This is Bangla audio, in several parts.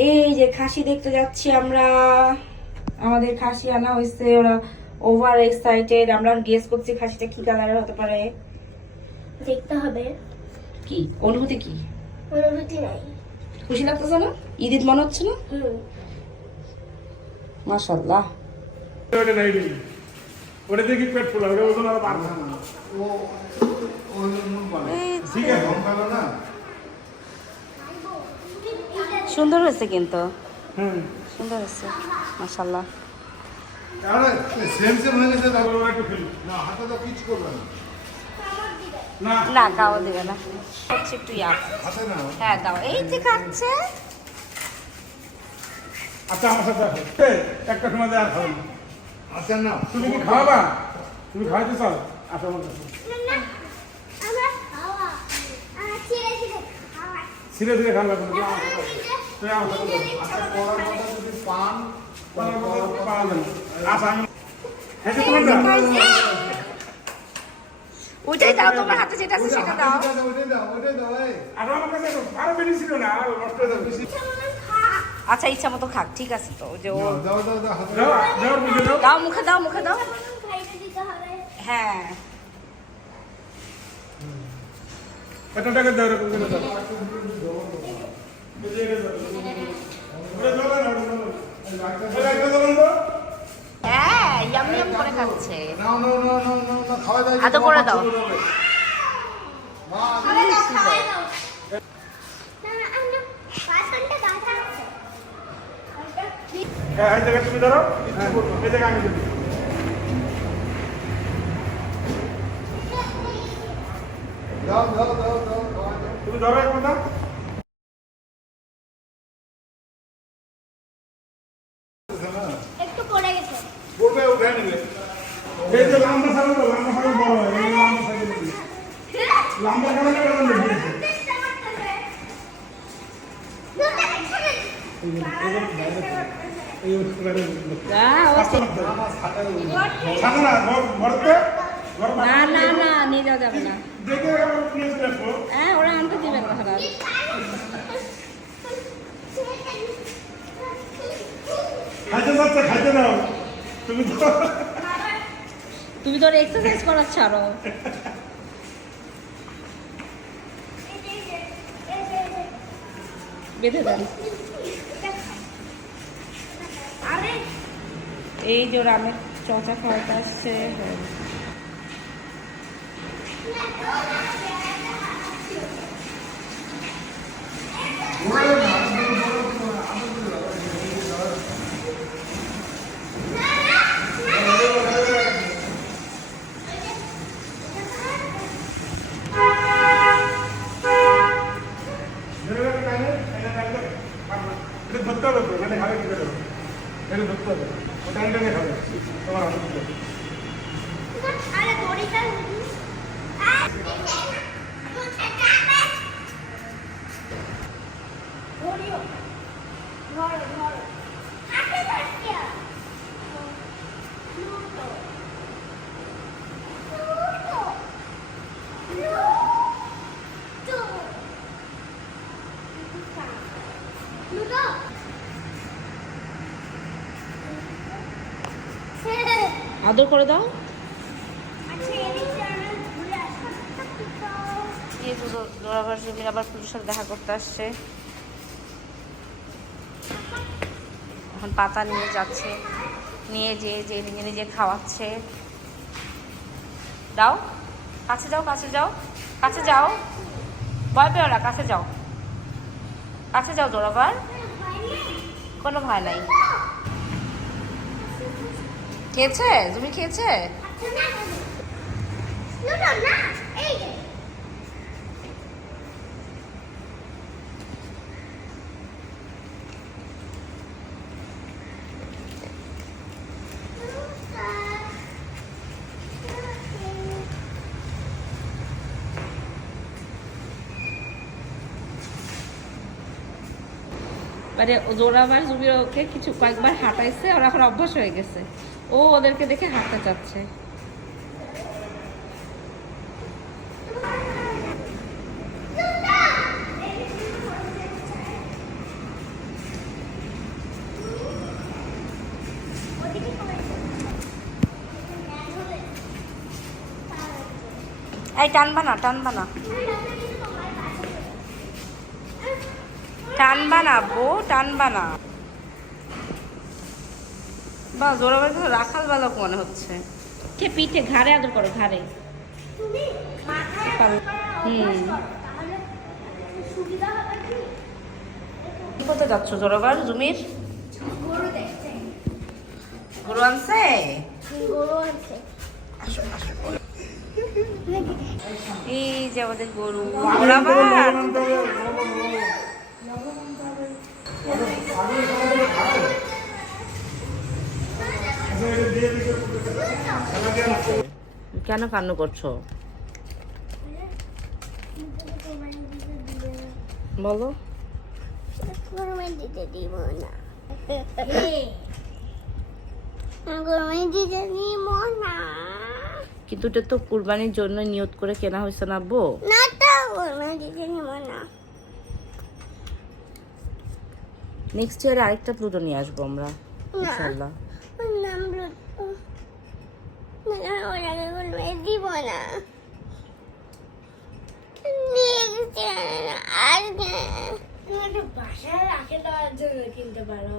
এই যে খাসি দেখতে যাচ্ছি আমরা আমাদের খাসি আনা হয়েছে ওরা ওভার এক্সাইটেড আমরা গেস করছি খাসিটা কি কালারের হতে পারে দেখতে হবে কি অনুভূতি কি অনুভূতি নাই খুশি লাগতেছে না ঈদ মনে হচ্ছে না হুম মাশাল্লাহ ওটা নাই রে ওটা দেখি পেট ফুলা ওটা ওজন আরও বাড়ছে না ও ওজন ঠিক আছে সুন্দর হয়েছে কিন্তু। হুম। সুন্দর হয়েছে হয়ে ফেলি না হাতে তো না। না। না কাও দেবে না। হচ্ছে একটু ইয়া। হাতে না? হ্যাঁ দাও এই যে খাচ্ছে। আচ্ছা আমার সাথে একটা সময় আর খাবে না। না। তুমি কি খাওয়াবা? তুমি খাওয়াইতে চাও? আসো আমার কাছে। আমরা খাওয়া আমরা ছেড়ে ছেড়ে খাওয়া আচ্ছা তোমার ওইটাই দাও তোমার হাতে যেটা আছে সেটা দাও। আচ্ছা ইচ্ছা মতো খাক ঠিক আছে তো ওই যে ও দাও মুখে দাও। মুখে দাও হ্যাঁ। একটা টাকা দাও হ্যাঁ ইয়াম ইয়াম করে খাচ্ছে। দাও। হ্যাঁ এই তুমি ধরো। এই জায়গায় আমি ধরি দাও দাও দাও দাও দাও তুমি ধরো এক কথা একটু পড়ে গেছে পড়বে উঠে নিবে এই যে লম্বা সাইকেল লম্বা সাইকেল বড় হয় এই লম্বা সাইকেল লম্বা সাইকেল কেমন দেখেছে চেষ্টা করতেছে এই উত্তরে হ্যাঁ, ও কষ্ট লাগবে ছাতা না না না যাবে না হ্যাঁ ওরা আনতে না খারাপ তুমি তো এক্সারসাইজ করাচ্ছ আরও বেঁধে দেন। এই যে ওরা আমের চচা খাওয়াতে আসছে। ধরে রাখো তাহলে, এটা রাখলে পারবে না। এটা ধরতে হবে তো, মানে খাবে কি করে? এটা ধরতে হবে। ও টাইম টাইমে খাবে। তোমার হাতে দিতে হবে। আরে দড়িটা ধরিও ধরো ধরো হাতে ধরতে লুটো লুটো লুটো লুটো ছেড়ে আদর করে দাও। আচ্ছা এই দোরাবার জমির আবার পুলিশের সাথে দেখা করতে আসছে। এখন পাতা নিয়ে যাচ্ছে নিয়ে যে যে নিজে নিজে খাওয়াচ্ছে। দাও কাছে যাও কাছে যাও কাছে যাও। ভয় পেও না কাছে যাও। কাছে যাও দোরাবার কোনো ভয় নাই। খেয়েছে? তুমি খেয়েছে? মানে জোরাবার জুবির ওকে কিছু কয়েকবার হাঁটাইছে, ওরা এখন অভ্যাস হয়ে গেছে। ও ওদেরকে দেখে হাঁটতে চাচ্ছে। এই, টানবা না টানবা না। টানবা না, বউ, টানবা না। বা জোড়া বাড়িতে রাখাল বালক মনে হচ্ছে। কে পিঠে ঘাড়ে আদর করো ঘাড়ে। হুম। কোথায় যাচ্ছ জোরাবার জুমির? গরু আনছে? এই যে আমাদের গরু। জোরাবার! কেন কান্না করছ? বলো। গরমে দিতে দিব না গরমে দিতে দিব না কিন্তু এটা তো কুরবানির জন্য নিয়ত করে কেনা হয়েছে না বো না তো গরমে দিতে দিব না নেক্সট ইয়ারে আরেকটা প্লুটো নিয়ে আসব আমরা ওরাকে গরমে দিব না। আর তুমি একটু বাসায় রাখে দেওয়ার জন্য কিনতে পারো।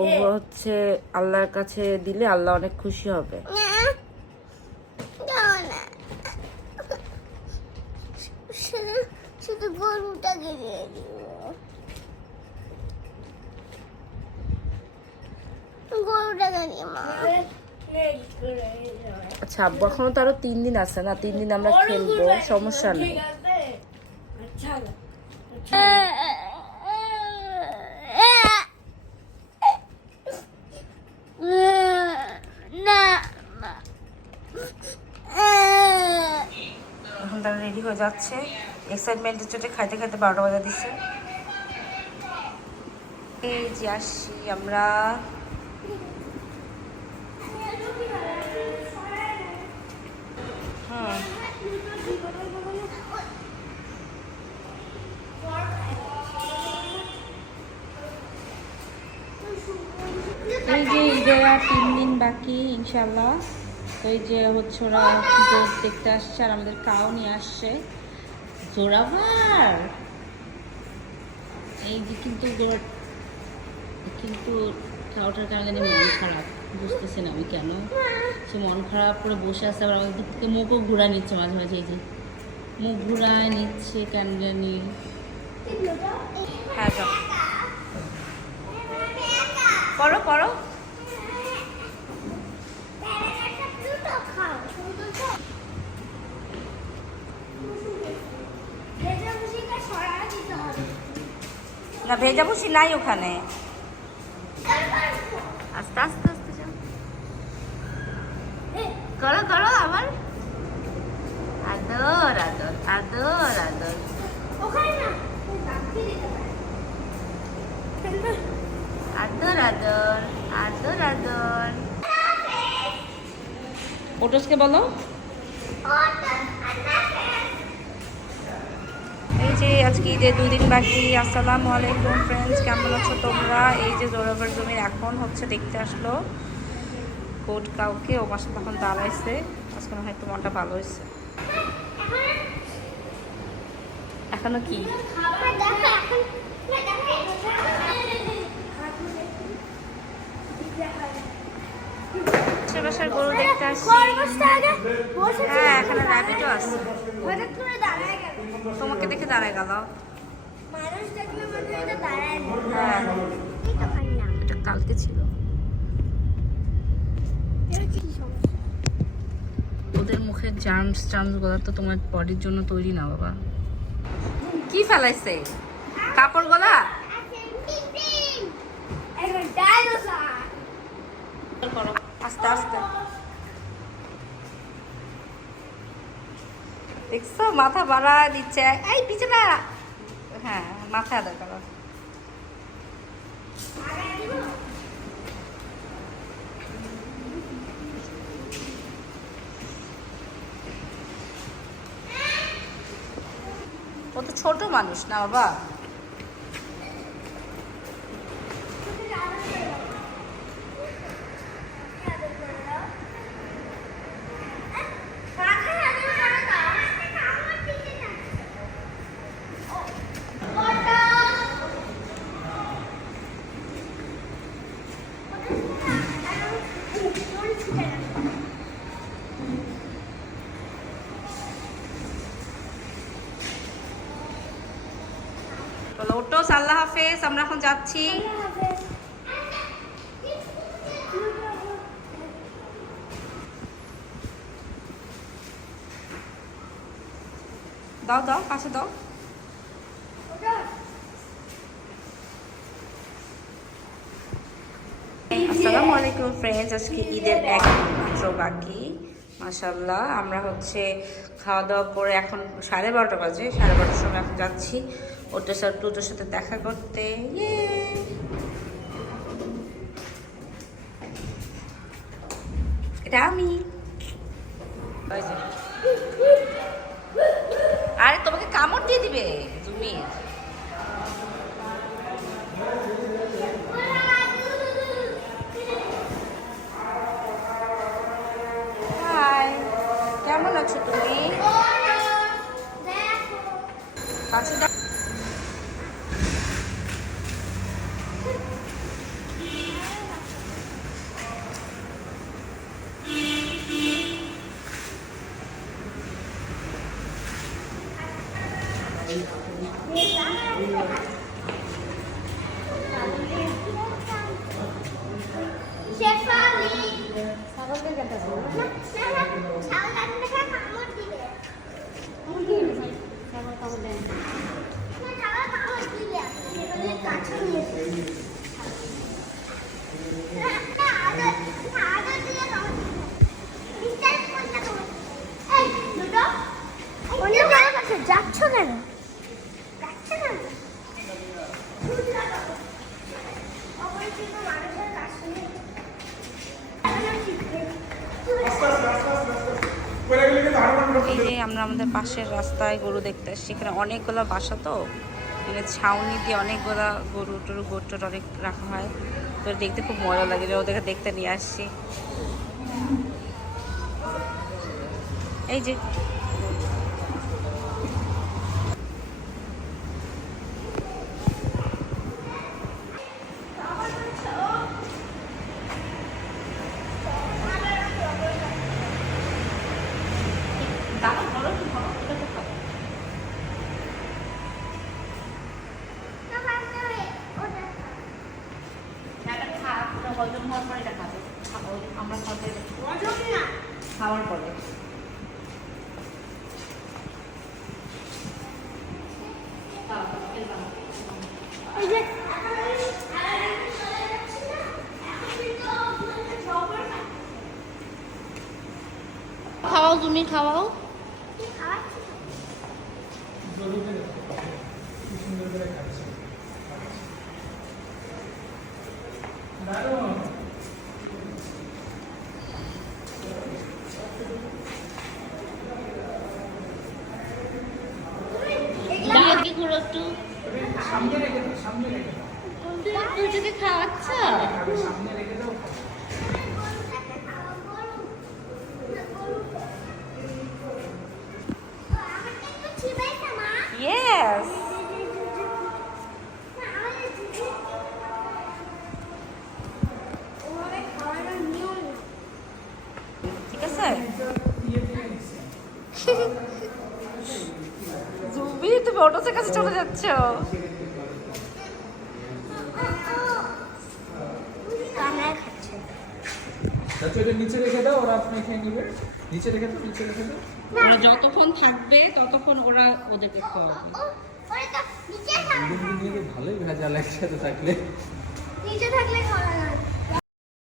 ও হচ্ছে আল্লাহর কাছে দিলে আল্লাহ অনেক খুশি হবে। শুধু গরুটাকে দিয়ে দিব। গরুটাকে দিব আচ্ছা আব্বু, এখনও তো আরও তিন দিন আছে না? তিন দিন আমরা খেলব, সমস্যা নেই। এখন তারা রেডি হয়ে যাচ্ছে। এক্সাইটমেন্টের চোটে খাইতে খাইতে বারোটা বাজা দিচ্ছে। এই যে আসছি আমরা। এই যে ঈদের তিন দিন বাকি ইনশাল্লাহ এই যে হচ্ছে ওরা গোট দেখতে আসছে আর আমাদের কাও নিয়ে আসছে। জোরাবার এই যে কিন্তু গোট কিন্তু কাউটার কারণে মন খারাপ। বুঝতেছি না আমি কেন। সে মন খারাপ করে বসে আছে, আবার আমাদের দিক থেকে মুখও ঘুরা নিচ্ছে মাঝে মাঝে, এই যে। মুখ ঘুরায় নিচ্ছে কেন জানি। হ্যাঁ করো করো না, ভেজা বসি নাই ওখানে। আস্তে আস্তে আস্তে যাও করো করো আবার। আদর আদর আদর আদর। আদর আদর আদর আদর। ওটসকে বলো এই যে আজকে ঈদের দুদিন বাকি। আসসালামু আলাইকুম ফ্রেন্ডস কেমন আছো তোমরা? এই যে জোরাবার জমির এখন হচ্ছে দেখতে আসলো। কোট কাউকে, ও পাশে তখন দাঁড়াইছে। আজকে মনে হয় একটু মনটা ভালো হয়েছে। এখনও কি? আশেপাশের গরু হ্যাঁ এখানে র্যাবিটও আছে। তোমাকে দেখে দাঁড়ায় গেল। হয়। কালকে ছিল? ওদের মুখের জার্মস টার্মসগুলো তো তোমার বডির জন্য তৈরি না, বাবা। কি ফেলাইছে? কাপড় গলা? আস্তে আস্তে। দেখছ? মাথা বাড়া দিচ্ছে। এই, পিছে হ্যাঁ মাথা আদা ও তো ছোট মানুষ না, বাবা। ওটো আল্লাহ হাফেজ, আমরা এখন যাচ্ছি। দাও দাও, পাশে দাও। আসসালামু আলাইকুম ফ্রেন্ডস আজকে ঈদের এক মাত্র বাকি। মাশাল্লাহ আমরা হচ্ছে খাওয়া দাওয়া করে এখন সাড়ে বারোটা বাজে, সাড়ে বারোটার সময় এখন যাচ্ছি। ওটার সাথে, টুটোর সাথে দেখা করতে। Yay! এটা আমি। আরে, তোমাকে কামড় দিয়ে দিবে তুমি আছো তুমি? কাছে দাও শেফালি ছাগলকে কাটাবো না না ছাগল কাটলে কামড় দিবে ছাগল কামড় দেয় না ছাগল কামড় দিবে সেখানে কাছে নিয়েছে না না আদর আদর দিয়ে কামড় দিবে বিশ্বাস করতে তো এই দুটো অন্য কারও কাছে যাচ্ছ কেন যাচ্ছ কেন অপরিচিত মানুষের কাছে আস্তে আস্তে আস্তে আস্তে আস্তে পরে গেলে কিন্তু হাড় মাড় এই যে আমরা আমাদের পাশের রাস্তায় গরু দেখতে আসছি এখানে অনেকগুলো বাসা তো। মানে ছাউনি দিয়ে অনেকগুলো গরু টরু গোর টোর অনেক রাখা হয়। তো দেখতে খুব মজা লাগে যে ওদেরকে দেখতে নিয়ে আসছি। এই যে দাও, ধরো, ধরো, এটাকে খাও। এটা খা, ওটা হজম হওয়ার পরে এটা খাবে। খাব, আমরা খাওয়াতে এটা খাওয়ার পরে খাও, খেলবা না। খাওয়াও তুমি খাওয়াও দাঁড়িয়ে ঘুরো একটু তোকে খাওয়াচ্ছ? ইয়েস ঠিক আছে? জুবি তুমি অটোসের কাছে চলে যাচ্ছ? আচ্ছা এটা নিচে রেখে দাও ওরা আপনি খেয়ে নেবে নিচে রেখে দাও নিচে রেখে দাও ওরা যতক্ষণ থাকবে ততক্ষণ ওরা ওদেরকে খাওয়াবে ভালোই ভেজাল একসাথে থাকলে নিচে থাকলে খাওয়া